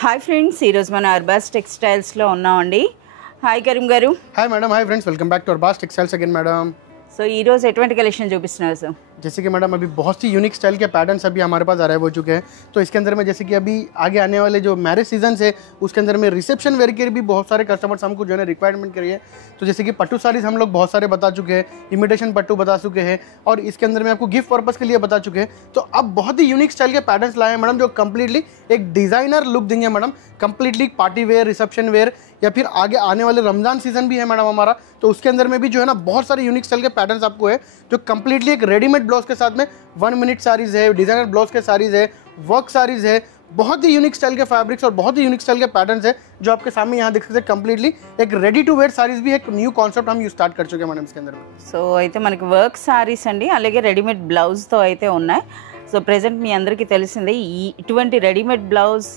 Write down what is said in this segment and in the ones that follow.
Hi friends ఈ రోజు మన అర్బాస్ టెక్స్టైల్స్ లో ఉన్నామండి. హాయ్ కరీం గారు. Hi madam, hi friends, welcome back to Arbas textiles again madam. So ఈ రోజు ఎటువంటి కలెక్షన్ చూపిస్తున్నారు సార్? जैसे कि मैडम अभी बहुत सी यूनिक स्टाइल के पैटर्न्स अभी हमारे पास अराइव हो चुके हैं। तो इसके अंदर में जैसे कि अभी आगे आने वाले जो मैरिज सीजन है उसके अंदर में रिसेप्शन वेयर के भी बहुत सारे कस्टमर्स हमको जो है रिक्वायरमेंट करिए। तो जैसे कि पट्टू साड़ीज हम लोग बहुत सारे बता चुके हैं, इमिटेशन पट्टू बता चुके हैं और इसके अंदर में आपको गिफ्ट पर्पस के लिए बता चुके हैं। तो अब बहुत ही यूनिक स्टाइल के पैटर्न्स लाए हैं मैडम, जो कम्प्लीटली एक डिजाइनर लुक देंगे madam. Completely party wear, reception wear या फिर आगे आने वाले रमजान सीजन भी है मैडम हमारा, तो उसके अंदर में भी जो है ना बहुत सारे यूनिक स्टाइल के पैटर्न्स आपको है, जो कम्प्लीटली एक रेडीमेड ब्लाउज के साथ में 1 मिनट साड़ीज है, डिजाइनर ब्लाउज के साड़ीज है, वर्क साड़ीज है, बहुत ही यूनिक स्टाइल के फैब्रिक्स और बहुत ही यूनिक स्टाइल के पैटर्न्स है जो आपके सामने यहाँ देख सकते हैं। कम्प्लीटली एक रेडी टू वेयर साड़ीज भी एक न्यू कॉन्सेप्ट हम स्टार्ट कर चुके हैं मैडम इसके अंदर। సో అయితే మనకి వర్క్ సారీస్ అండి, అలాగే రెడీమేడ్ బ్లౌజ్తో అయితే ఉన్నాయి. సో ప్రెజెంట్ మీ అందరికీ తెలిసిందే ఇటువంటి readymade blouse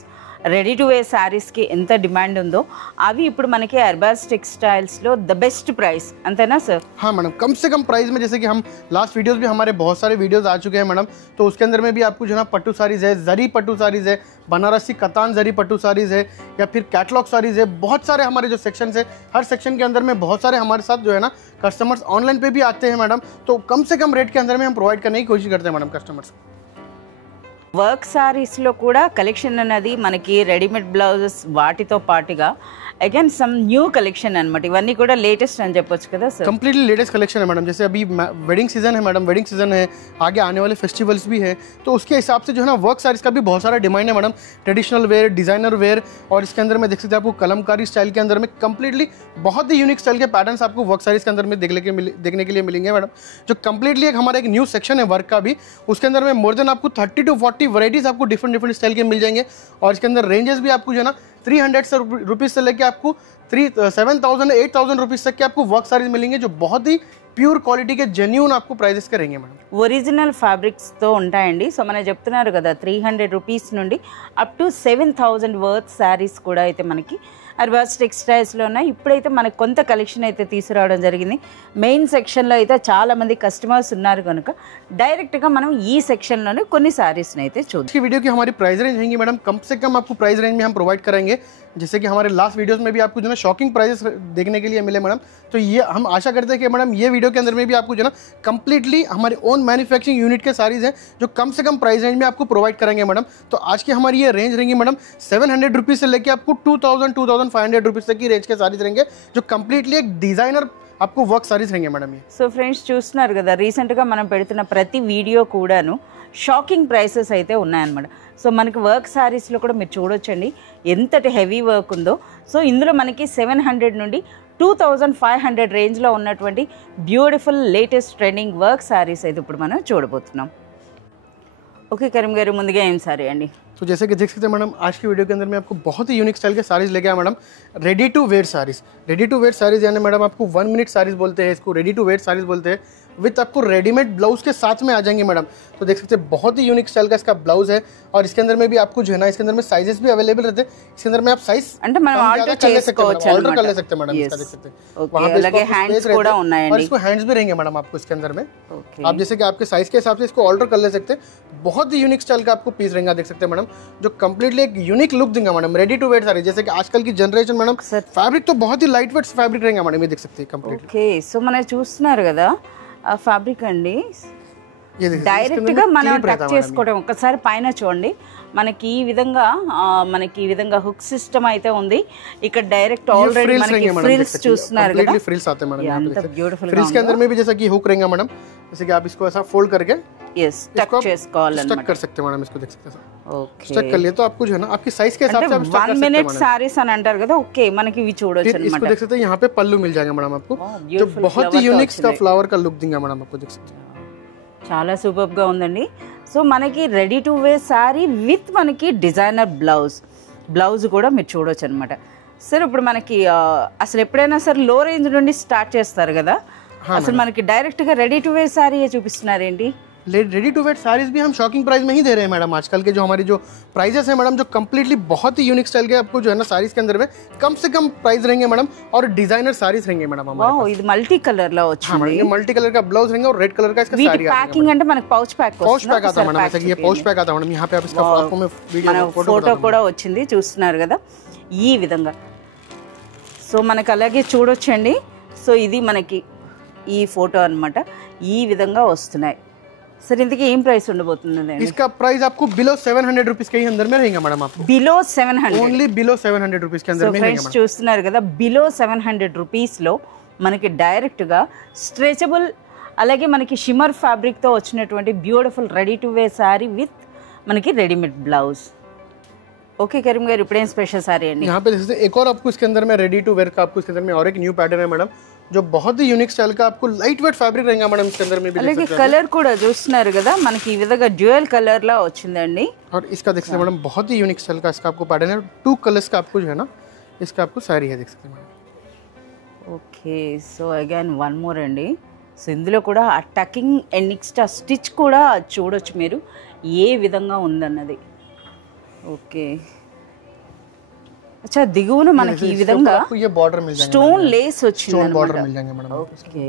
ready to wear శారీస్కి ఎంత డిమాండ్ ఉందో, అవి ఇప్పుడు మనకి అర్బాస్ టెక్స్టైల్స్లో ద బెస్ట్ ప్రైస్, అంతేనా సార్? हाँ मैडम, कम से कम प्राइस में, जैसे कि हम लास्ट वीडियोस भी हमारे बहुत सारे वीडियोस आ चुके हैं मैडम, तो उसके अंदर में भी आपको जो है ना पट्टू साड़ीज़ है, जरी पट्टू साड़ीज़ है, बनारसी कतान जरी पट्टू साड़ीज़ है या फिर कैटलॉग साड़ीज़ है। बहुत सारे हमारे जो सेक्शन है, हर सेक्शन के अंदर में बहुत सारे हमारे साथ जो है ना कस्टमर्स ऑनलाइन पे भी आते हैं मैडम, तो कम से कम रेट के अंदर में हम प्रोवाइड करने की कोशिश करते हैं मैडम कस्टमर्स। వర్క్ సారీస్లో కూడా కలెక్షన్ అనేది మనకి రెడీమేడ్ బ్లౌజెస్ వాటితో పాటుగా అగైన్ సమ్ న్యూ కలెక్షన్ అనమాట. ఇవన్నీ కూడా లేటెస్ట్ అని చెప్పొచ్చు కదా సార్? कंप्लीटली लेटेस्ट कलेक्शन है मैडम। जैसे अभी वेडिंग सीजन है मैडम, वेडिंग सीजन है, आगे आने वाले फेस्टिवल्स भी है, तो उसके हिसाब से जो है ना वर्क साड़ीज का भी बहुत सारा डिमांड है madam. Traditional wear, designer wear और इसके अंदर में देख सकते हैं आपको कलमकारी स्टाइल के अंदर में कम्प्लीटली बहुत ही यूनिक स्टाइल के पैटर्न्स आपको वर्क साड़ीज के अंदर में देखने के लिए मिलेंगे मैडम। जो कम्प्लीटली एक हमारा एक न्यू सेक्शन है वर्क का भी, उसके अंदर में मोर देन आपको 30 to 40 वराइटीज आपको डिफरेंट स्टाइल के मिल जाएंगे। और इसके अंदर रेंजेस भी आपको जो है ना 300 रुपीज़ से लेके आपको 7,000 8,000 रुपीज़ तक के आपको वर्क साड़ीज मिलेंगे, जो बहुत ही ప్యూర్ క్వాలిటీ के జెన్యూన్ आपको प्राइजेस करेंगे मैडम। ఒరిజినల్ ఫ్యాబ్రిక్స్తో ఉంటాయండి. సో మనం చెప్తున్నారు కదా 300 రూపీస్ నుండి అప్ టు 7,000 వర్త్ శారీస్ కూడా అయితే మనకి అర్బాస్ టెక్స్టైల్స్లో ఉన్నాయి. ఇప్పుడైతే మనకు కొంత కలెక్షన్ అయితే తీసుకురావడం జరిగింది. మెయిన్ సెక్షన్లో అయితే చాలామంది కస్టమర్స్ ఉన్నారు కనుక డైరెక్ట్గా మనం ఈ సెక్షన్లోనే కొన్ని శారీస్ని అయితే చూద్దాం. की वीडियो की हमारी प्राइस रेंज रहेंगी मैडम, कम से कम आपको प्राइस रेंज में हम प्रोवाइड करेंगे। जैसे कि हमारे लास्ट वीडियोस में भी आपको जो है शॉकिंग प्राइसेस देखने के लिए मिले मैडम, तो ये हम आशा करते हैं कि मैडम ये वीडियो के अंदर में भी आपको जो है ना कम्प्लीटली हमारे ओन मैन्युफैक्चरिंग यूनिट के साड़ीज हैं जो कम से कम प्राइस रेंज में आपको प्रोवाइड करेंगे मैडम। तो आज की हमारी ये रेंज रहेंगी मैडम 700 रुपीज़ से लेकर आपको 2,500 रुपीज़ तक की रेंज के साड़ीज रहेंगे, जो कम्प्लीटली एक डिजाइनर आपको वर्क साड़ीज रहेंगे मैडम ये। సో ఫ్రెండ్స్ చూస్తున్నారు కదా, రీసెంట్గా మనం పెడుతున్న ప్రతి వీడియో కూడాను షాకింగ్ ప్రైసెస్ అయితే ఉన్నాయన్నమాట. సో మనకి వర్క్ శారీస్లో కూడా మీరు చూడొచ్చండి ఎంతటి హెవీ వర్క్ ఉందో. సో ఇందులో మనకి 700 నుండి 2,500 రేంజ్లో ఉన్నటువంటి beautiful latest trending work saris అయితే ఇప్పుడు మనం చూడబోతున్నాం. ఓకే కరీం గారు, ముందుగా ఏం సారీ అండి? तो जैसे कि देख सकते हैं मैडम, आज की वीडियो के अंदर में आपको बहुत ही यूनिक स्टाइल के साड़ीज लेके आया madam. Ready to wear saris, ready to wear saris यानी मैडम आपको 1 मिनट साड़ीज बोलते हैं, इसको रेडी टू वेयर साड़ीज बोलते हैं, विथ आपको रेडीमेड ब्लाउज के साथ में आ जाएंगे मैडम। तो देख सकते हैं बहुत ही यूनिक स्टाइल का इसका ब्लाउज है और इसके अंदर में भी आपको जो है ना इसके अंदर में साइजेस भी अवेलेबल रहते हैं। इसके अंदर में आप साइज అంటే మనం ఆల్టర్ చేసుకోవచ్చు, ऑर्डर कर ले सकते हैं मैडम। इसका देख सकते हैं ఓకే, అలాగే హ్యాండ్స్ కూడా और ఉన్నాయండి. इसको हैंड्स भी रहेंगे मैडम आपको इसके अंदर में। ఓకే, आप जैसे कि आपके साइज के हिसाब से इसको ऑर्डर कर ले सकते हैं। बहुत ही यूनिक स्टाइल का आपको पीस रहेगा, देख सकते हैं मैडम, जो कम्प्लीटली एक यूनिक लुक देंगे madam. Ready to wear sari, जैसे कि आजकल की जनरेशन मैडम फैब्रिक तो बहुत ही लाइट वेट फैब्रिक रहेगा मैडम, ये देख सकते हैं कम्प्लीटली। ఓకే, సో మనం చూస్తున్నారు కదా ఆ ఫ్యాబ్రిక్ అండి, డైరెక్ట్గా మనం టచ్ చేసుకోవడం. ఒకసారి పైన చూడండి, మనకి ఈ విధంగా హుక్ సిస్టమ్ అయితే ఉంది. ఇక్కడ డైరెక్ట్ ఆల్రెడీ మనకి ఫ్రిల్స్ చూస్తున్నారు కదా, फ्रिल्स आते हैं मैडम। ఎంత బ్యూటిఫుల్ फ्रिल्स के अंदर में भी जैसा कि हुक रहेगा मैडम, जैसे कि आप इसको ऐसा फोल्ड करके స్టక్ చేసుకోవాలన్నమాట. स्टक कर सकते हैं मैडम, इसको देख सकते हैं। ఓకే, स्टक कर लिए तो आपको जो है ना आपकी साइज के हिसाब से आप स्टक कर 1 सकते हैं మినిట్ मैडम। సారీస్ అని అంటారు కదా, ఓకే మనకి ఇవి చూడొచ్చు फिर इसको అన్నమాట. देख सकते हैं, यहाँ पे पल्लू मिल जाएगा मैडम आपको, जो beautiful बहुत ही flower यूनिक का सा फ्लावर का लुक देंगे मैडम आपको, देख सकते हैं। చాలా సూపర్గా ఉందండి. సో మనకి ready to wear sari with మనకి డిజైనర్ బ్లౌజ్ కూడా మీరు చూడొచ్చు అనమాట. సార్ ఇప్పుడు మనకి అసలు ఎప్పుడైనా సరే లో రేంజ్ నుండి స్టార్ట్ చేస్తారు కదా, అసలు మనకి డైరెక్ట్గా రెడీ టు వేర్ శారీ చూపిస్తున్నారేంటి? रेडी टू वेयर साड़ीज भी हम शॉकिंग प्राइस में ही दे रहे हैं मैडम। आजकल के जो हमारी जो प्राइजेस है मैडम, जो कम्प्लीटली बहुत ही यूनिक स्टाइल के आपको जो है ना साड़ीज के अंदर में कम से कम प्राइस रहेंगे मैडम, और डिजाइनर साड़ीज रहेंगे मैडम हमारे వావ్ ఇది మల్టీ కలర్ లో వచ్చింది ये मल्टी कलर का ब्लाउज रहेंगे और रेड कलर का इसका వీటి साड़ी ప్యాకింగ్ అంటే మనకి పౌచ్ ప్యాక్ पौच पैक आता है मैडम, ऐसा कि ये पौच पैक आता है मैडम। यहाँ पे आप इसका आपको मैं మన वीडियो ఫోటో కూడా వచ్చింది చూస్తున్నారు కదా ఈ విధంగా। సో మనకి అలాగే చూడొచ్చండి। సో ఇది మనకి ఈ ఫోటో అన్నమాట, ఈ విధంగా వస్తున్నాయి। సరే ఇంతకీ ఏం ప్రైస్ ఉండబోతుందండి? इसका प्राइस आपको बिलो 700 रुपीज के ही अंदर में रहेगा मैडम, आपको బిలో 700, ओनली बिलो 700 रुपीज के సో अंदर में रहेगा ఫ్రెండ్స్ చూస్తున్నారు కదా బిలో 700 రూపీస్లో మనకి డైరెక్ట్గా స్ట్రెచబుల్ అలాగే మనకి షిమ్మర్ ఫ్యాబ్రిక్తో వచ్చినటువంటి beautiful ready to wear sari with మనకి readymade blouse. Okay Karim garu, ఇప్పుడేం స్పెషల్ శారీ అండి? यहाँ पे जैसे एक और आपको इसके अंदर में रेडी टू वेयर का आपको इसके अंदर में और एक न्यू पैटर्न है मैडम, जो बहुत ही यूनिक स्टाइल का आपको लाइट वेट फैब्रिक रहेगा मैडम इसके अंदर में भी। అలాగే కలర్ కూడా చూస్తున్నారు కదా మనకి ఈ విధంగా డ్యూయల్ కలర్ లా వచ్చిందండి। और इसका देख सकते हैं मैडम बहुत ही यूनिक स्टाइल का इसका आपको पैटर्न है, 2 कलर्स का आपको जो है ना इसका आपको साड़ी है, देख सकते हैं madam. Okay so again one more అండి। సో ఇందులో కూడా ఆ టకింగ్ అండ్ నెక్స్ట్ ఆ స్టిచ్ కూడా చూడొచ్చు మీరు ఏ విధంగా ఉందన్నది। ఓకే అచ్చా దిగువన మనకి ఈ విధంగా आपको ये बॉर्डर मिल जाएगा, స్టోన్ లేస్ వచ్చింది स्टोन बॉर्डर అన్నమాట। मिल जाएंगे मैडम। ఓకే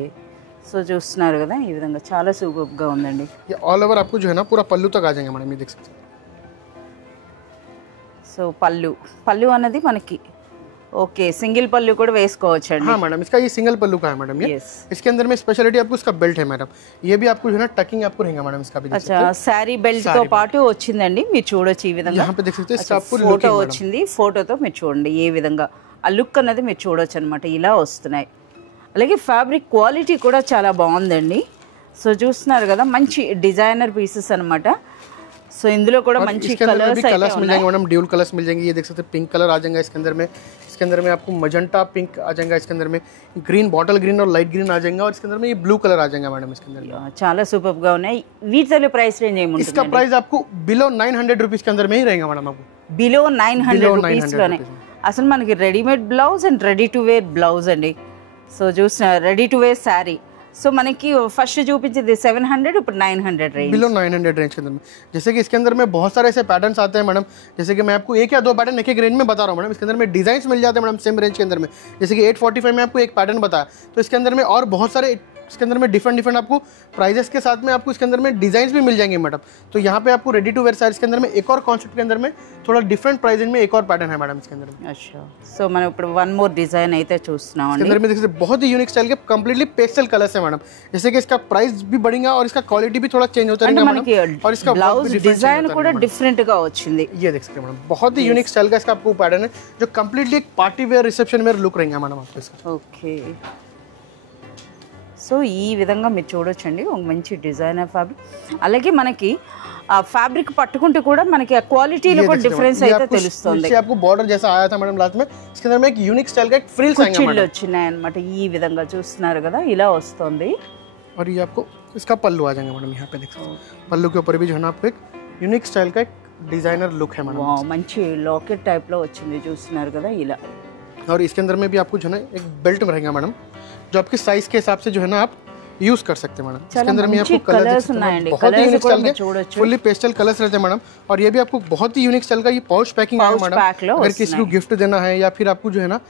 సో చూస్తున్నారు కదా ఈ విధంగా చాలా సూపర్గా ఉందండి। ये ऑल ओवर आपको जो है ना पूरा पल्लू तक आ जाएंगे मैडम, ये देख सकते हैं। సో పళ్ళు అన్నది మనకి ఓకే సింగిల్ పళ్ళు కూడా వేసుకోవచ్చండి। हाँ मैडम, इसका ये सिंगल पल्लू का है मैडम ये। Yes. इसके अंदर में स्पेशलिटी आपको इसका बेल्ट है मैडम, ये भी आपको जो है ना टकिंग आपको रहेगा मैडम इसका भी। అచ్చా శారీ బెల్ట్ తో పాటు వచ్చిందండి, మీరు చూడొచ్చు ఈ విధంగా। यहाँ पे देख सकते हैं इसका आपको ఫోటో looking వచ్చింది, ఫోటోతో మీరు చూడండి ఏ విధంగా ఆ లుక్ అనేది మీరు చూడొచ్చు అనమాట, ఇలా వస్తున్నాయి। అలాగే ఫ్యాబ్రిక్ క్వాలిటీ కూడా చాలా బాగుందండి। సో చూస్తున్నారు కదా మంచి డిజైనర్ పీసెస్ అన్నమాట। సో ఇందులో కూడా మంచి इसके अंदर में కలర్స్ भी అయితే कलर्स मिल ఉన్నాయి। जाएंगे मैडम, ड्यूल कलर्स मिल जाएंगे। ये देख सकते हैं पिंक कलर आ जाएगा इसके अंदर में, इसके अंदर में आपको मजंटा पिंक आ जाएगा, इसके अंदर में ग्रीन बॉटल ग्रीन और लाइट ग्रीन आ जाएगा, और इसके अंदर में ये ब्लू कलर आ जाएगा मैडम इसके अंदर में। చాలా సూపర్ గా ఉన్నాయి। వీటిలో ప్రైస్ రేంజ్ ఏముంటుంది? इसका प्राइस आपको बिलो 900 रुपीज के अंदर में ही रहेगा मैडम आपको। బిలో 900 Below రూపీస్ 900 లోనే అసలు మనకి readymade blouse and ready to wear blouse అండి। సో చూసిన ready to wear sari so మనకి ఫస్ట్ చూపించింది 700, ఇప్పుడు 900 रेंज, बिलो 900 रेंज के अंदर में। जैसे कि इसके अंदर में बहुत सारे ऐसे पैटर्न्स आते हैं मैडम, जैसे कि मैं आपको एक या दो पैटर्न एक रेंज में बता रहा हूँ मैडम। इसके अंदर में डिजाइन मिल जाते हैं मैडम सेम रेंज के अंदर में। जैसे कि 845 में आपको एक पैटर्न बताया, तो इसके अंदर में और बहुत सारे इसके अंदर में डिफरेंट आपको प्राइजेस के साथ में आपको इसके अंदर में डिजाइन भी मिल जाएंगे मैडम। तो यहाँ पे आपको रेडी टू वेयर साड़ीज के अंदर में एक और कॉन्सेप्ट के अंदर में थोड़ा डिफरेंट प्राइसिंग में एक और पैटर्न है मैडम इसके अंदर में। अच्छा సో మనం ఇప్పుడు వన్ మోర్ డిజైన్ అయితే చూస్తున్నాం इसके అండి। अंदर में देख सकते हैं बहुत ही यूनिक स्टाइल के कंप्लीटली पेस्टल कलर्स है मैडम। जैसे कि इसका प्राइस भी बढ़ेगा और इसका क्वालिटी भी थोड़ा चेंज होता అంటే रहेगा మనకి मैडम, और इसका work బ్లౌజ్ भी different change డిజైన్ होता కూడా रहेगा డిఫరెంట్ గా వచ్చింది। मैडम। ये देख सकते हैं मैडम बहुत ही यूनिक स्टाइल का इसका आपको पैटर्न है, जो कंप्लीटली एक party wear reception wear look रहेगा मैडम आपको इसका। ఓకే సో ఈ విధంగా మీరు చూడొచ్చండి ఒక మంచి డిజైనర్ ఫ్యాబ్రిక్। అలాగే మనకి ఆ ఫ్యాబ్రిక్ పట్టుకుంటే కూడా మనకి ఆ క్వాలిటీలో కూడా డిఫరెన్స్ అయితే తెలుస్తుంది। ये आपको बॉर्डर जैसा आया था मैडम लास्ट में, इसके अंदर में एक यूनिक स्टाइल का एक फ्रिल्स आएगा కుచ్చిళ్ళు मैडम, వచ్చినాయి అన్నమాట, ఈ విధంగా చూస్తున్నారు కదా ఇలా వస్తుంది। और ये आपको इसका पल्लू आ जाएगा मैडम। यहाँ पे देख सकते हैं पल्लू के ऊपर भी जो है ना आपको एक यूनिक स्टाइल का एक डिजाइनर लुक है मैडम, వావ్ మంచి లాకెట్ టైప్ లో వచ్చింది చూస్తున్నారు కదా ఇలా। और इसके अंदर में भी आपको जो है ना एक बेल्ट रहेगा मैडम, जो आपके साइज के हिसाब से जो है ना आप यूज कर सकते हैं मैडम। इसके अंदर में आपको कलर्स ఉన్నాయండి, बहुत ही कलर्स यूनिक కూడా स्टाइल మీరు के చూడొచ్చు। फुल्ली पेस्टल कलर्स रहते हैं मैडम, और ये भी आपको बहुत ही यूनिक स्टाइल का ये पाउच पैकिंग है Pouch मैडम। pack లో अगर किसी को गिफ्ट देना है या फिर आपको जो है ना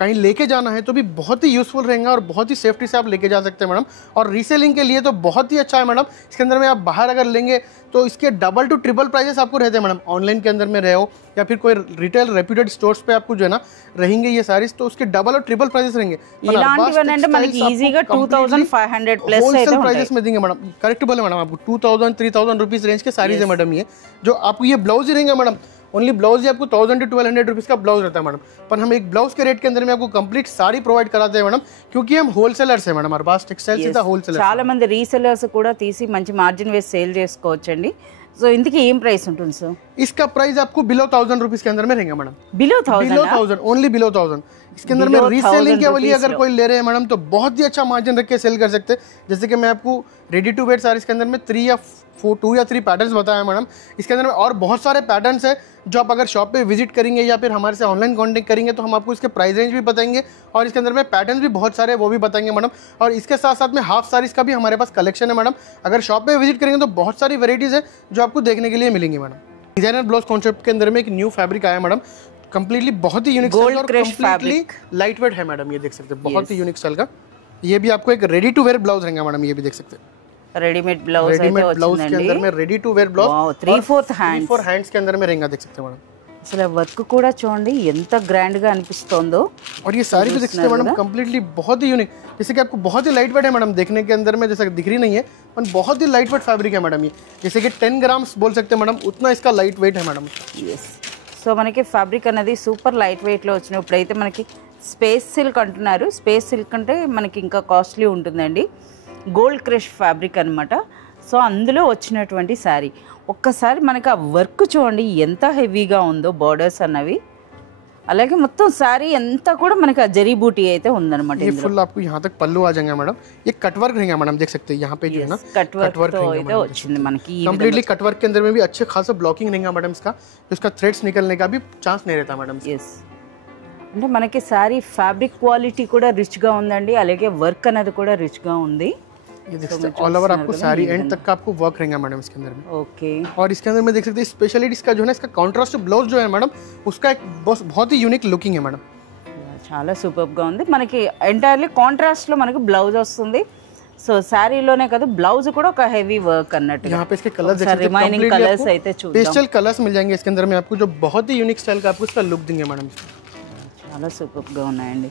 कहीं लेके जाना है तो भी बहुत ही यूजफुल रहेगा, और बहुत ही सेफ्टी से आप लेके जा सकते हैं मैडम। और रीसेलिंग के लिए तो बहुत ही अच्छा है मैडम। इसके अंदर में आप बाहर अगर लेंगे तो इसके डबल टू ट्रिपल प्राइजेस आपको रहते हैं मैडम। ऑनलाइन के अंदर में रहे हो या फिर कोई रिटेल रेप्यूटेड स्टोर्स पे आपको जो है ना रहेंगे ये सारीज, तो उसके डबल और ट्रिपल प्राइजेस रहेंगे। ఇలాంటివనంటే మనకి ఈజీగా 2500 ప్లస్ అయితే होलसेल ఉంటాయి। प्राइजेस में देंगे मैडम, करेक्ट बोले मैडम आपको 2000-3000 रुपीज रेंज के सारीज है मैडम। ये जो आपको ये ब्लाउज ही रहेंगे मैडम, ओनली ब्लाउज ही आपको 1000 to 1200 रुपीज का ब्लाउज रहता है मैडम। पर हम एक ब्लाउज के रेट के अंदर में आपको कंप्लीट साड़ी प्रोवाइड कराते हैं मैडम, क्योंकि हम होलसेलर्स है मैडम, हमारे पास टेक्सटाइल से होलसेलर। చాలా మంది రీసెలర్స్ కూడా తీసి మంచి మార్జిన్ వేసి సేల్ చేసుకోవచ్చండి। సో ఇందుకు ఏం ప్రైస్ ఉంటుంది సార్? इसका प्राइस आपको बिलो 1000 रुपीज के अंदर में रहेगा madam, below 1000 below 1000, only below 1000। इसके अंदर में Below रीसेलिंग 1000 के लिए अगर कोई ले रहे हैं मैडम तो बहुत ही अच्छा मार्जिन रख के सेल कर सकते हैं। जैसे कि मैं आपको रेडी टू वेयर साड़ीज के अंदर में 3 या 2 या 3 पैटर्न्स बताया मैडम। इसके अंदर में और बहुत सारे पैटर्न्स है जो आप अगर शॉप पे विजिट करेंगे या फिर हमारे से ऑनलाइन कॉन्टेक्ट करेंगे तो हम आपको इसके प्राइस रेंज भी बताएंगे और इसके अंदर में पैटर्न्स भी बहुत सारे वो भी बताएंगे मैडम। और इसके साथ साथ में हाफ साड़ीज़ का भी हमारे पास कलेक्शन है मैडम। अगर शॉप पे विजिट करेंगे तो बहुत सारी वेराइटीज़ है जो आपको देखने के लिए मिलेंगी मैडम। डिजाइनर ब्लाउज कॉन्सेप्ट के अंदर में एक न्यू फैब्रिक आया मैडम, कंप्लीटली बहुत ही यूनिक Gold और crush कंप्लीटली लाइट वेट है मैडम। ये देख सकते हैं बहुत ही यूनिक स्टाइल का। ये भी आपको एक रेडी टू वेयर ब्लाउज रहेगा मैडम। ये भी देख सकते हैं रेडीमेड ब्लाउज रेडीमेड ब्लाउज के अंदर में ready to wear blouse 3/4 hands 3/4 hands के अंदर में रहेगा देख सकते हैं मैडम। అసలు వర్క్ కూడా చూడండి ఎంత గ్రాండ్ గా అనిపిస్తోందో। और ये सारी भी देख सकते हैं मैडम कंप्लीटली बहुत ही यूनिक, जैसे कि आपको बहुत ही लाइट वेट है मैडम देखने के अंदर में, जैसा दिख रही नहीं है पर बहुत ही लाइट वेट फैब्रिक है मैडम। ये जैसे कि 10 ग्राम्स बोल सकते हैं मैडम, उतना इसका लाइट वेट है मैडम। ఎస్ సో మనకి ఫ్యాబ్రిక్ అనేది సూపర్ లైట్ వెయిట్లో వచ్చిన ఇప్పుడైతే మనకి స్పేస్ సిల్క్ అంటున్నారు. స్పేస్ సిల్క్ అంటే మనకి ఇంకా కాస్ట్లీ ఉంటుందండి. గోల్డ్ క్రష్ ఫ్యాబ్రిక్ అనమాట. సో అందులో వచ్చినటువంటి శారీ ఒక్కసారి మనకి ఆ వర్క్ చూడండి ఎంత హెవీగా ఉందో, బార్డర్స్ అన్నవి అలాగే మొత్తం శారీ అంతా కూడా మనకి ఆ జరీ బూటీ అయితే ఉందన్నమాట. ये फुल आपको यहाँ तक पल्लू आ जाएगा मैडम। ये कटवर्क रहेगा मैडम, देख सकते हैं यहाँ पे जो है ना కట్వర్క్ తో అయితే వచ్చింది మనకి. कंप्लीटली कटवर्क के अंदर में भी अच्छे खासा ब्लॉकिंग रहेगा मैडम इसका, तो इसका थ्रेड्स निकलने का भी चांस नहीं रहता मैडम। ఎస్ అంటే మనకి శారీ ఫ్యాబ్రిక్ క్వాలిటీ కూడా రిచ్గా ఉందండి, అలాగే వర్క్ అనేది కూడా రిచ్గా ఉంది. ये देख सकते हैं ऑल ओवर आपको सारी एंड तक का आपको वर्क रहेगा मैडम इसके अंदर में। ఓకే और इसके अंदर में देख सकते हैं स्पेशलिटी इसका जो है ना, इसका कॉन्ट्रास्ट ब्लाउज जो है मैडम उसका एक बहुत ही यूनिक लुकिंग है मैडम। చాలా సూపర్గా ఉంది. మనకి ఎంటైర్లీ కాంట్రాస్ట్లో మనకి బ్లౌజ్ వస్తుంది. సో శారీలోనే కాదు బ్లౌజ్ కూడా ఒక హెవీ వర్క్ అన్నట్టు. यहाँ पे इसके कलर्स देख सकते हैं రిమైనింగ్ కలర్స్ అయితే చూద్దాం. पेस्टल कलर्स मिल जाएंगे इसके अंदर में आपको, जो बहुत ही यूनिक स्टाइल का आपको इसका लुक देंगे मैडम। చాలా సూపర్గా ఉన్నాయండి.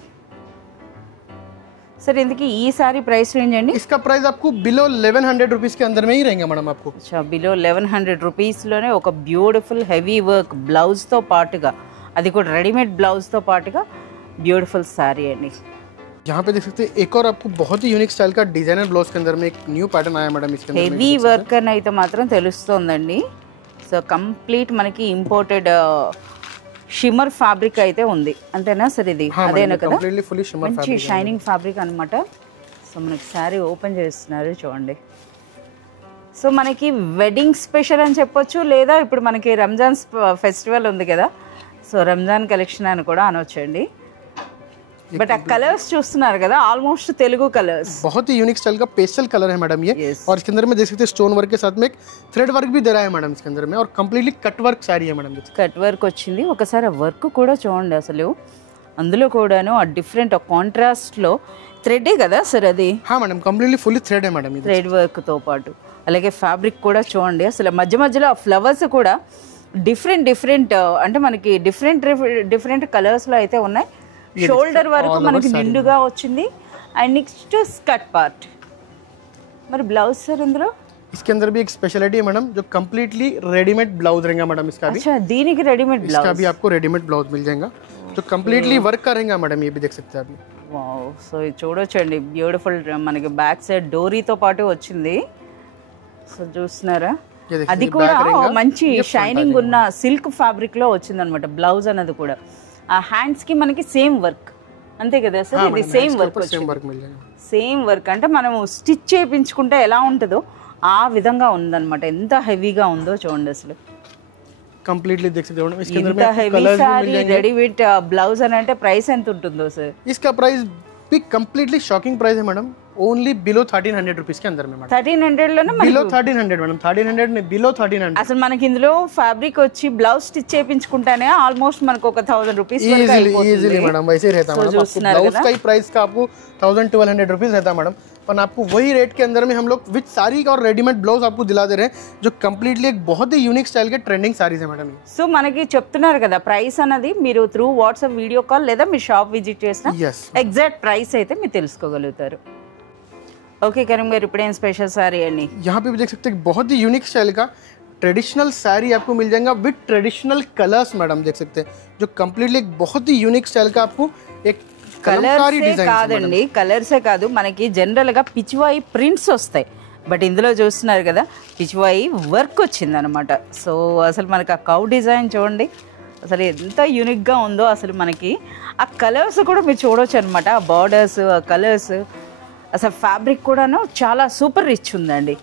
सर इंदकी ఈ సారీ ప్రైస్ రేంజ్ అండి? इसका प्राइस आपको बिलो 1100 रुपीस के अंदर में ही रहेगा मैडम आपको। अच्छा बिलो 1100 రూపీస్ లోనే ఒక బ్యూటిఫుల్ హెవీ వర్క్ బ్లౌజ్ తో పాటుగా, అది కూడా రెడీమేడ్ బ్లౌజ్ తో పాటుగా బ్యూటిఫుల్ సారీ అండి. यहाँ पे देख सकते हैं एक और आपको बहुत ही यूनिक स्टाइल का डिजाइनर ब्लाउज के अंदर में एक न्यू पैटर्न आया मैडम इसके अंदर। హెవీ వర్క్ అని అయితే మాత్రం తెలుస్తోందండి. సో కంప్లీట్ మనకి ఇంపోర్టెడ్ షిమ్మర్ ఫ్యాబ్రిక్ అయితే ఉంది అంతేనా సార్? ఇది అదేనా కదా? కంప్లీట్లీ ఫుల్లీ షిమ్మర్ మంచి షైనింగ్ ఫ్యాబ్రిక్ అన్నమాట. సో మనకి శారీ ఓపెన్ చేస్తున్నారు చూడండి. సో మనకి వెడ్డింగ్ స్పెషల్ అని చెప్పొచ్చు, లేదా ఇప్పుడు మనకి రంజాన్ ఫెస్టివల్ ఉంది కదా, సో రంజాన్ కలెక్షన్ అని కూడా అనొచ్చండి. बट कलर्स చూస్తున్నారు కదా ఆల్మోస్ట్ తెలుగు కలర్స్, बहुत ही यूनिक स्टाइल का पेस्टल कलर है मैडम ये। और इसके अंदर में देख सकते हैं स्टोन वर्क के साथ में एक थ्रेड वर्क भी दे रहा है मैडम इसके अंदर में, और कंप्लीटली कट वर्क साड़ी है मैडम। కట్ వర్క్ వచ్చింది. ఒకసారి వర్క్ కూడా చూడండి అసలు, అందులో కూడాను ఆ డిఫరెంట్ కాంట్రాస్ట్లో థ్రెడే కదా సార్ అది? हाँ मैडम कंप्लीटली फुली थ्रेड है मैडम। థ్రెడ్ వర్క్తో పాటు అలాగే ఫ్యాబ్రిక్ కూడా చూడండి అసలు, మధ్య మధ్యలో ఆ ఫ్లవర్స్ కూడా డిఫరెంట్ డిఫరెంట్ అంటే మనకి డిఫరెంట్ డిఫరెంట్ కలర్స్లో అయితే ఉన్నాయి. షోల్డర్ వరకు మనకి నిండుగా వచ్చింది. And next skirt part. మరి బ్లౌజ్ సార్ ఇందులో? इसके अंदर भी एक स्पेशलिटी है मैडम, जो कंप्लीटली रेडीमेड ब्लाउज रहेगा मैडम इसका भी। अच्छा దీనికి రెడీమేడ్ బ్లౌజ్? इसका भी आपको रेडीमेड ब्लाउज मिल जाएगा जो कंप्लीटली वर्क का रहेगा मैडम। ये भी देख सकते हैं आप। వావ్ సో ఇది చూడొచ్చండి బ్యూటిఫుల్ మనకి బ్యాక్ సైడ్ డోరీతో పాటు వచ్చింది. సో చూస్తున్నారా, అది కూడా మంచి షైనింగ్ ఉన్న సిల్క్ ఫ్యాబ్రిక్ లో వచ్చింది అనమాట బ్లౌజ్ అన్నది కూడా. ఆ హ్యాండ్స్ కి మనకి సేమ్ వర్క్ అంతే కదా సార్? ఇది సేమ్ వర్క్ వచ్చింది. సేమ్ వర్క్ అంటే మనం స్టిచ్ చేయించుకుంటే ఎలా ఉంటుందో ఆ విధంగా ఉందన్నమాట. ఎంత హెవీగా ఉందో చూడండి అసలు. कंप्लीटली देख सकते हो इसके अंदर में हेवी साड़ी रेडीमेड ब्लाउज అని అంటే ప్రైస్ ఎంత ఉంటుందో సార్? इसका प्राइस भी कंप्लीटली शॉकिंग प्राइस है मैडम, ओनली बिलो 1300 रुपीस के अंदर में मैडम। 1300 లోనే बिलो 1300 मैडम, 1300 नहीं बिलो 1300। అసలు మనకి ఇందులో ఫ్యాబ్రిక్ వచ్చి బ్లౌజ్ స్టిచ్ చేయించుకుంటానే ఆల్మోస్ట్ మనకు ఒక 1000 రూపీస్ వరకు అయిపోతుంది. इजीली मैडम वैसे ही रहता है मैडम। आपको ब्लाउज का ही प्राइस का आपको 1200 रुपीस रहता है मैडम, पर आपको वही रेट के अंदर में हम लोग विद साड़ी का और रेडीमेड ब्लाउज आपको दिला दे रहे हैं, जो कंप्लीटली एक बहुत ही यूनिक स्टाइल के ट्रेंडिंग साड़ीज है मैडम। సో మనకి చెప్తున్నారు కదా ప్రైస్ అన్నది మీరు త్రూ వాట్సాప్ వీడియో కాల్ లేదా మీ షాప్ విజిట్ చేసినా ఎగ్జాక్ట్ ప్రైస్ అయితే మీరు తెలుసుకోగలుగుతారు. ओके करीम गाరు ఇప్పుడు ఏం స్పెషల్ సారీ అండి? यहाँ पे भी देख सकते हैं बहुत ही यूनिक स्टाइल का ट्रेडिशनल साड़ी आपको मिल जाएगा विद ट्रेडिशनल कलर्स मैडम। देख सकते हैं जो कंप्लीटली एक बहुत ही यूनिक स्टाइल का आपको एक కలర్సే కాదండి, కలర్సే కాదు మనకి జనరల్గా పిచ్చివాయి ప్రింట్స్ వస్తాయి, బట్ ఇందులో చూస్తున్నారు కదా పిచ్చివాయి వర్క్ వచ్చిందనమాట. సో అసలు మనకి ఆ కౌ డిజైన్ చూడండి అసలు ఎంత యూనిక్గా ఉందో. అసలు మనకి ఆ కలర్స్ కూడా మీరు చూడవచ్చు అనమాట, ఆ బార్డర్స్ ఆ కలర్స్ అసలు ఫ్యాబ్రిక్ కూడాను చాలా సూపర్ రిచ్ ఉందండి.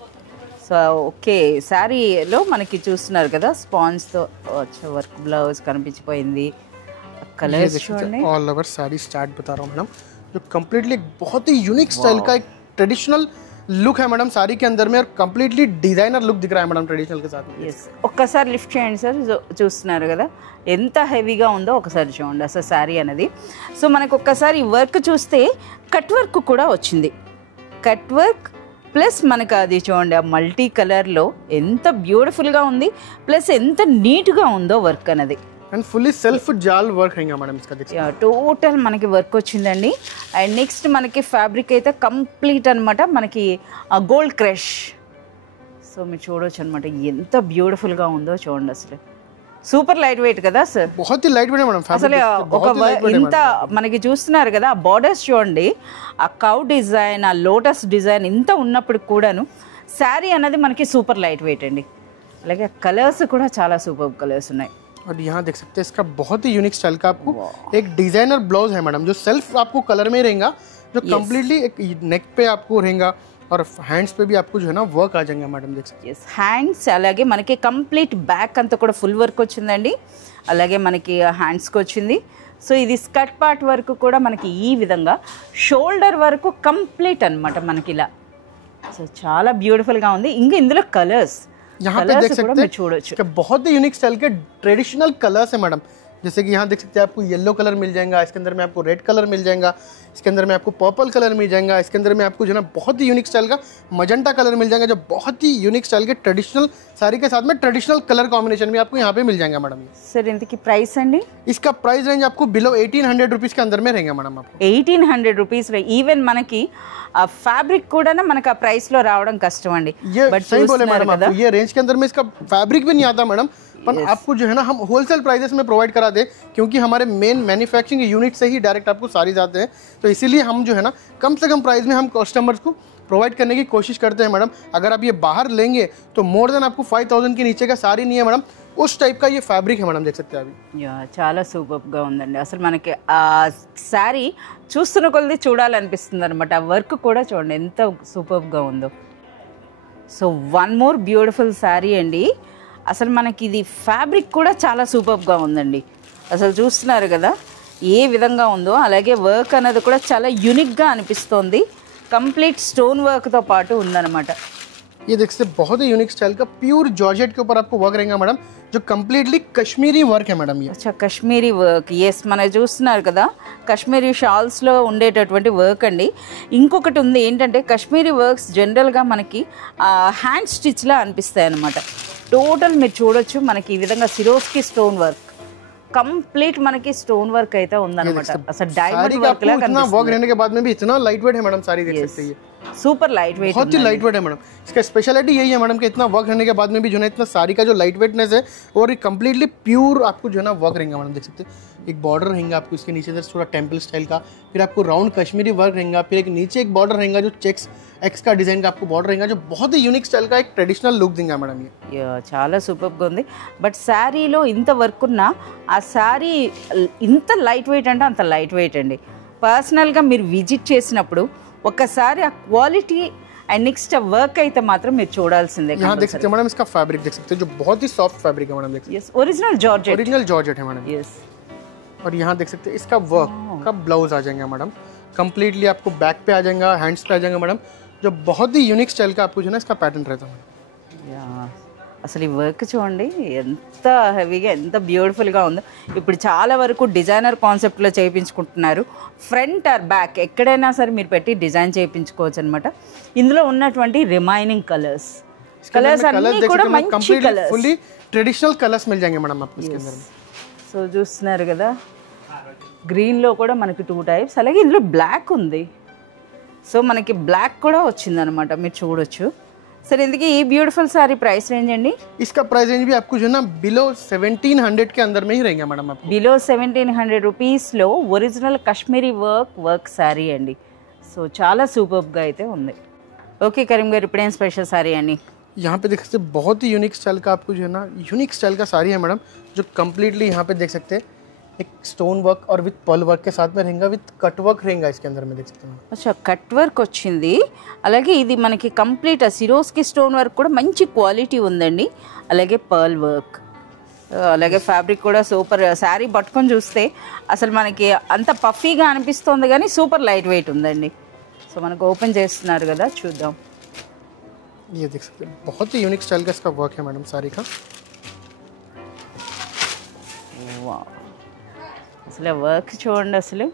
సో ఓకే, శారీలో మనకి చూస్తున్నారు కదా స్పాంజ్తో వచ్చే వర్క్, బ్లౌజ్ కనిపించిపోయింది, कलर्स చూడండి। ऑल ओवर साड़ी स्टार्ट बता रहा हूँ मैडम, जो कम्प्लीटली बहुत ही यूनिक स्टाइल का एक ट्रेडिशनल लुक है मैडम साड़ी के अंदर में, और कम्प्लीटली डिजाइनर लुक दिख रहा है मैडम ट्रेडिशनल के साथ में। yes, ఒక్కసారి లిఫ్ట్ చేయండి సార్, చూస్తున్నారు కదా ఎంత హెవీగా ఉందో ఒకసారి చూడండి అసలు శారీ అనేది। సో మనకు ఒక్కసారి ఈ వర్క్ చూస్తే కట్ వర్క్ కూడా వచ్చింది, కట్ వర్క్ ప్లస్ మనకు అది చూడండి ఆ మల్టీ కలర్లో ఎంత బ్యూటిఫుల్గా ఉంది, ప్లస్ ఎంత నీట్గా ఉందో వర్క్ అనేది। అండ్ ఫుల్లీ సెల్ఫ్ జాల్ వర్క్ रहेगा मैडम इसका, देखिए టోటల్ మనకి వర్క్ వచ్చిందండి। అండ్ నెక్స్ట్ మనకి ఫ్యాబ్రిక్ అయితే కంప్లీట్ అనమాట, మనకి గోల్డ్ క్రష్। సో మీరు చూడవచ్చు అనమాట ఎంత బ్యూటిఫుల్గా ఉందో చూడండి, అసలు సూపర్ లైట్ వెయిట్ కదా సార్, बहुत ही लाइट वेट है मैडम। అసలు ఒక ఇంత మనకి చూస్తున్నారు కదా ఆ బార్డర్స్ చూడండి, ఆ కౌ డిజైన్, ఆ లోటస్ డిజైన్ ఇంత ఉన్నప్పుడు కూడాను శారీ అనేది మనకి సూపర్ లైట్ వెయిట్ అండి। అలాగే కలర్స్ కూడా చాలా సూపర్ కలర్స్ ఉన్నాయి। और यहाँ देख सकते हैं इसका बहुत ही यूनिक स्टाइल का आपको एक डिजाइनर ब्लाउज है मैडम, जो सेल्फ आपको कलर में रहेगा, जो कम्प्लीटली एक नेक पे आपको रहेगा, और హ్యాండ్స్ पे भी आपको जो है ना वर्क आ जाएगा मैडम, देख सकते हैं। హ్యాండ్స్ అలాగే మనకి కంప్లీట్ బ్యాక్ అంతా కూడా ఫుల్ వర్క్ వచ్చిందండి, అలాగే మనకి హ్యాండ్స్కి వచ్చింది। సో ఇది స్కర్ట్ పార్ట్ వరకు కూడా మనకి ఈ విధంగా, షోల్డర్ వరకు కంప్లీట్ అనమాట మనకి ఇలా। సో చాలా బ్యూటిఫుల్గా ఉంది। ఇంకా ఇందులో కలర్స్ यहाँ पे देख सकते हैं बहुत ही यूनिक स्टाइल के ट्रेडिशनल कलर्स है मैडम, जैसे कि यहाँ देख सकते हैं आपको येलो कलर मिल जाएगा, इसके अंदर में आपको रेड कलर मिल जाएगा, इसके अंदर में आपको पर्पल कलर मिल जाएगा, इसके अंदर में आपको जो है ना बहुत ही यूनिक स्टाइल का मजेंटा कलर मिल जाएगा, जो बहुत ही यूनिक स्टाइल के ट्रेडिशनल साड़ी के साथ में ट्रेडिशनल कलर कॉम्बिनेशन भी आपको यहाँ पे मिल जाएगा मैडम। सर इनकी प्राइस अंडी, इसका प्राइस रेंज आपको बिलो 1800 रुपीज़ के अंदर में रहेगा मैडम, आपको 1800 रुपीज़। ఈవెన్ మనకి ఆ ఫ్యాబ్రిక్ కూడా మనకి ఆ ప్రైస్ లో రావడం కష్టం అండి। ये सही बोले मैडम, आपको ये रेंज के अंदर में इसका फैब्रिक भी नहीं आता मैडम, पर आपको जो है ना हम होलसेल प्राइसेस में प्रोवाइड करा दे, क्योंकि हमारे मेन मैन्युफैक्चरिंग यूनिट से ही डायरेक्ट आपको सारीज आते हैं, तो इसीलिए हम जो है ना कम से कम प्राइस में हम कस्टमर्स को प्रोवाइड करने की कोशिश करते हैं मैडम। अगर आप ये बाहर लेंगे तो मोर देन आपको 5000 के नीचे का साड़ी नहीं है मैडम, उस टाइप का ये फैब्रिक है मैडम, देख सकते हैं अभी। యా చాలా సూపర్గా ఉందండి, అసలు మనకి ఆ శారీ చూస్తున్న కొలది చూడాలనిపిస్తుంది అనమాట। ఆ వర్క్ కూడా చూడండి ఎంత సూపర్గా ఉందో। So one more beautiful sari అండి, అసలు మనకి ఇది ఫ్యాబ్రిక్ కూడా చాలా సూపర్గా ఉందండి, అసలు చూస్తున్నారు కదా ఏ విధంగా ఉందో। అలాగే వర్క్ అనేది కూడా చాలా యూనిక్గా అనిపిస్తోంది, కంప్లీట్ స్టోన్ వర్క్తో పాటు ఉందన్నమాట। ये देख सकते हैं बहुत ही यूनिक स्टाइल का प्योर जॉर्जेट के ऊपर आपको वर्क रहेगा मैडम, जो कम्प्लीटली कश्मीरी वर्क है मैडम। ये अच्छा कश्मीरी వర్క్, ఎస్ మనం చూస్తున్నారు కదా కశ్మీరీ షాల్స్లో ఉండేటటువంటి వర్క్ అండి। ఇంకొకటి ఉంది ఏంటంటే కశ్మీరీ వర్క్స్ జనరల్గా మనకి హ్యాండ్ స్టిచ్లా అనిపిస్తాయి అన్నమాట। టోటల్ మీరు చూడొచ్చు మనకి ఈ విధంగా సిరోస్కి స్టోన్ వర్క్, कंप्लीट మనకి స్టోన్ వర్క్ అయితే ఉందన్నమాట, అసలు డైమండ్ వర్క్ లా इतना वर्क रहने के बाद में भी इतना लाइट वेट है मैडम, सारी देख सकते हैं, सुपर लाइट वेट, बहुत ही लाइट वेट है मैडम। इसका स्पेशलिटी यही है मैडम कि इतना वर्क रहने के बाद में भी जो है इतना साड़ी का जो लाइट वेटनेस है, और ये कम्प्लीटली प्योर आपको जो है ना वर्क रहेगा मैडम, देख सकते हैं। एक बॉर्डर रहेगा आपको इसके नीचे थोड़ा टेम्पल स्टाइल का, फिर आपको राउंड कश्मीरी वर्क रहेगा, फिर एक नीचे एक बॉर्डर रहेगा जो चेक्स एक्स का डिजाइन का आपको बॉर्डर रहेगा, जो बहुत ही यूनिक स्टाइल का एक ट्रेडिशनल लुक देगा मैडम। ये చాలా సూపర్గా ఉంది, బట్ శారీలో ఇంత వర్క్ ఉన్నా ఆ శారీ ఇంత లైట్ వెయిట్ అంటే అంత లైట్ వెయిట్ అండి। పర్సనల్గా మీరు విజిట్ చేసినప్పుడు ఒకసారి ఆ క్వాలిటీ అండ్ నెక్స్ట్ వర్క్ అయితే మాత్రం మీరు చూడాల్సిందే। यहाँ देख सकते हैं मैडम, इसका फैब्रिक देख सकते हैं जो बहुत ही सॉफ्ट फैब्रिक है मैडम, देख सकते हैं। Yes original georgette, original georgette है मैडम। यस और यहाँ देख सकते हैं इसका वर्क का ब्लाउज आ जाएगा मैडम, कम्प्लीटली आपको बैक पे आ जाएगा, हैंड्स पे आ जाएगा मैडम, जो बहुत ही यूनिक स्टाइल का आपको जो है ना इसका पैटर्न रहता है मैडम। అసలు ఈ వర్క్ చూడండి ఎంత హెవీగా ఎంత బ్యూటిఫుల్గా ఉందో। ఇప్పుడు చాలా వరకు డిజైనర్ కాన్సెప్ట్లో చేయించుకుంటున్నారు, ఫ్రంట్ ఆర్ బ్యాక్ ఎక్కడైనా సరే మీరు పెట్టి డిజైన్ చేయించుకోవచ్చు అనమాట। ఇందులో ఉన్నటువంటి రిమైనింగ్ కలర్స్ అన్నీ కూడా మంచి కలర్స్, फुली ट्रेडिशनल कलर्स मिल जाएंगे मैडम आपको इसके अंदर। సో చూస్తున్నారు కదా గ్రీన్లో కూడా మనకి 2 టైప్స్, అలాగే ఇందులో బ్లాక్ ఉంది, సో మనకి బ్లాక్ కూడా వచ్చిందనమాట, మీరు చూడొచ్చు। सर इंदकी ये ब्यूटीफुल सारी प्राइस रेंज अंडी, इसका प्राइस रेंज भी आपको जो है ना बिलो 1700 के अंदर में ही रहेगा मैडम, आपको बिलो 1700 रुपीस లో ఒరిజినల్ కాశ్మీరీ వర్క్ సారీ అండి। సో చాలా సూపర్ గా అయితే ఉంది। ఓకే కరీం గారు ఇప్పుడు ఏం స్పెషల్ సారీ అండి? यहाँ पे देख सकते हैं बहुत ही यूनिक स्टाइल का आपको जो है ना यूनिक स्टाइल का साड़ी है मैडम, जो कम्प्लीटली यहाँ पे देख सकते हैं एक स्टोन वर्क और विथ पर्ल वर्क के साथ में रहेगा, विथ कट वर्क रहेगा इसके अंदर में, देख सकते हैं। అచ్చా కట్ వర్క్ వచ్చింది, అలాగే ఇది మనకి కంప్లీట్ సిరోస్కి స్టోన్ వర్క్ కూడా మంచి క్వాలిటీ ఉందండి, అలాగే పర్ల్ వర్క్, అలాగే ఫ్యాబ్రిక్ కూడా సూపర్. శారీ పట్టుకొని చూస్తే అసలు మనకి అంత పఫీగా అనిపిస్తుంది కానీ సూపర్ లైట్ వెయిట్ ఉందండి. సో మనకు ఓపెన్ చేస్తున్నారు కదా, చూద్దాం. ये देख सकते हैं, बहुत ही यूनिक स्टाइल का इसका वर्क है मैडम साड़ी का। అసలు వర్క్ చూడండి, అసలు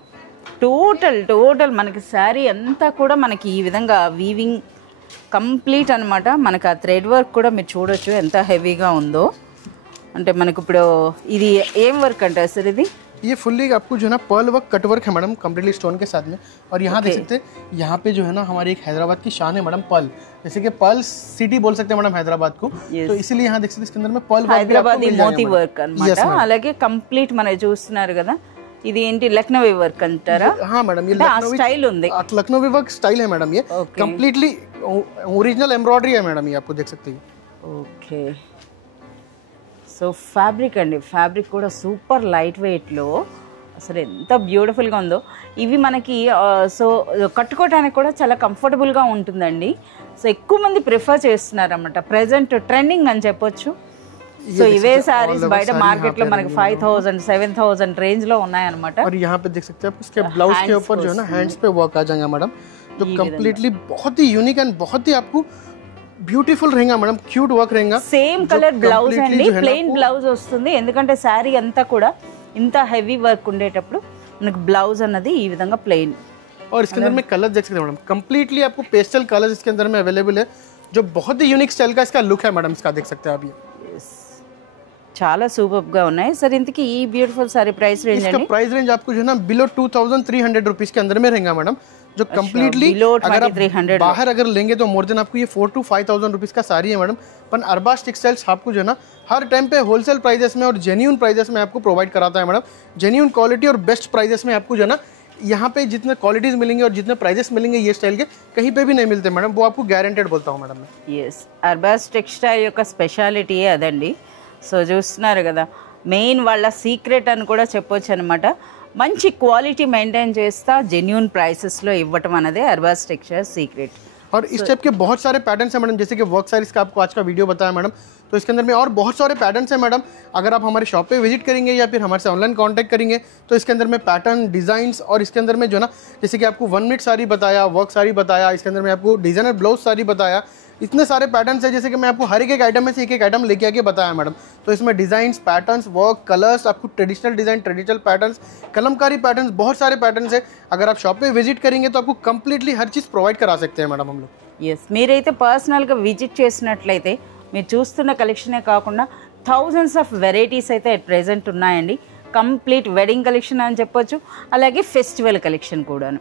టోటల్ మనకి శారీ అంతా కూడా మనకి ఈ విధంగా వీవింగ్ కంప్లీట్ అనమాట. మనకు ఆ థ్రెడ్ వర్క్ కూడా మీరు చూడొచ్చు ఎంత హెవీగా ఉందో. అంటే మనకు ఇప్పుడు ఇది ఏం వర్క్ అంటే సార్ ఇది? ये फुल्ली आपको जो है ना पर्ल वर्क कट वर्क है मैडम, कम्प्लीटली स्टोन के साथ में। और यहाँ देख सकते हैं, यहाँ पे जो है ना हमारी एक हैदराबाद की शान है मैडम, पर्ल, जैसे कि पर्ल सिटी बोल सकते हैं मैडम हैदराबाद को। तो इसीलिए यहाँ देख सकते हैं इसके अंदर में पर्ल वर्क హైదరాబాదీ మోతీ వర్క్ అన్నమాట. అలాగే కంప్లీట్ మనం చూస్తున్నారు కదా, ఇది ఏంటి లక్నవీ వర్క్ అంటారా? हाँ मैडम, ये స్టైల్ ఉంది, लखनवी वर्क स्टाइल है मैडम, ये कम्प्लीटली ओरिजिनल एम्ब्रॉयडरी है मैडम, ये आपको देख सकते हैं। ఓకే. సో ఫ్యాబ్రిక్ అండి, ఫ్యాబ్రిక్ కూడా సూపర్ లైట్ వెయిట్లో అసలు ఎంత బ్యూటిఫుల్గా ఉందో. ఇవి మనకి సో కట్టుకోవడానికి కూడా చాలా కంఫర్టబుల్గా ఉంటుందండి. సో ఎక్కువ మంది ప్రిఫర్ చేస్తున్నారు అన్నమాట, ప్రెజెంట్ ట్రెండింగ్ అని చెప్పొచ్చు. సో ఇవే సారీస్ బయట మార్కెట్లో మనకి 5000 7000 రేంజ్లో ఉన్నాయన్నమాట. और यहाँ पे देख सकते हैं आप इसके ब्लाउज के ऊपर जो है ना हैंड्स पे वर्क आ जाएगा मैडम, जो कम्प्लीटली बहुत ही यूनिक एंड बहुत ही आपको బ్యూటిఫుల్ रहेगा మేడం, క్యూట్ వర్క్ रहेगा. సేమ్ కలర్ బ్లౌజ్ అండి, ప్లెయిన్ బ్లౌజ్ వస్తుంది. ఎందుకంటే శారీ అంతా కూడా ఇంత హెవీ వర్క్ ఉండేటప్పుడు మనకు బ్లౌజ్ అన్నది ఈ విధంగా ప్లెయిన్. और इसके अंदर में कलर देख सकते हैं मैडम, कम्प्लीटली आपको पेस्टल कलर्स इसके अंदर में अवेलेबल है, जो बहुत ही यूनिक स्टाइल का इसका लुक है मैडम, इसका देख सकते हैं आप. ये చాలా సూపర్ గా ఉన్నాయి సార్. ఇంతకీ ఈ బ్యూటిఫుల్ సారీ ప్రైస్ రేంజ్ इसका प्राइस रेंज आपको जो है ना बिलो 2300 रुपीज के अंदर में रहेगा मैडम, जो कम्प्लीटली अगर आप बाहर अगर लेंगे तो मोर देन आपको ये 4 to 5000 रुपीज का साड़ी है मैडम. पर अरबाज टेक्सटाइल्स आपको जो है ना हर टाइम पे होलसेल प्राइजेस में और जेन्यून प्राइजेस में आपको प्रोवाइड कराता है मैडम. जेन्यून क्वालिटी और बेस्ट प्राइजेस में आपको जो है ना यहाँ पे जितने क्वालिटीज मिलेंगे और जितने प्राइजेस मिलेंगे ये स्टाइल के कहीं पे भी नहीं मिलते मैडम, वो आपको गारंटेड बोलता हूँ मैडम. ఎస్, అర్బాజ్ టెక్స్టైల్ యొక్క స్పెషాలిటీయే అదండి. సో చూస్తున్నారు కదా, మెయిన్ వాళ్ళ సీక్రెట్ అని కూడా చెప్పొచ్చు అనమాట. మంచి క్వాలిటీ మెయింటైన్ చేస్తా జెన్యూన్ ప్రైసెస్లో ఇవ్వటం అనేది అర్బాజ్ టెక్స్టైల్ సీక్రెట్. और इस टाइप के बहुत सारे पैटर्न्स हैं मैडम, जैसे कि वर्क सारीज का आपको आज का वीडियो बताया मैडम, तो इसके अंदर में और बहुत सारे पैटर्न्स हैं मैडम. अगर आप हमारे शॉप पे विजिट करेंगे या फिर हमारे से ऑनलाइन कांटेक्ट करेंगे तो इसके अंदर में पैटर्न डिजाइन्स और इसके अंदर में जो है ना जैसे कि आपको 1 मिनट साड़ी बताया, वर्क साड़ी बताया, इसके अंदर में आपको डिजाइनर ब्लाउज साड़ी बताया, इतने सारे पैटर्न्स है जैसे कि मैं आपको हर एक आइटम में से एक आइटम लेके आके बताया मैडम. तो इसमें डिजाइन्स, पैटर्न्स, वर्क, कलर्स, आपको traditional design, traditional patterns, Kalamkari patterns, बहुत सारे पैटर्न्स है. अगर आप शॉप पे विजिट करेंगे तो आपको कंप्लीटली हर चीज़ प्रोवाइड करा सकते हैं मैडम हम लोग. ఎస్, మీరైతే పర్సనల్గా విజిట్ చేసినట్లయితే మీరు చూస్తున్న కలెక్షనే కాకుండా థౌజండ్స్ ఆఫ్ వెరైటీస్ అయితే అట్ ప్రెజెంట్ ఉన్నాయండి. కంప్లీట్ వెడ్డింగ్ కలెక్షన్ అని చెప్పొచ్చు, అలాగే ఫెస్టివల్ కలెక్షన్ కూడాను.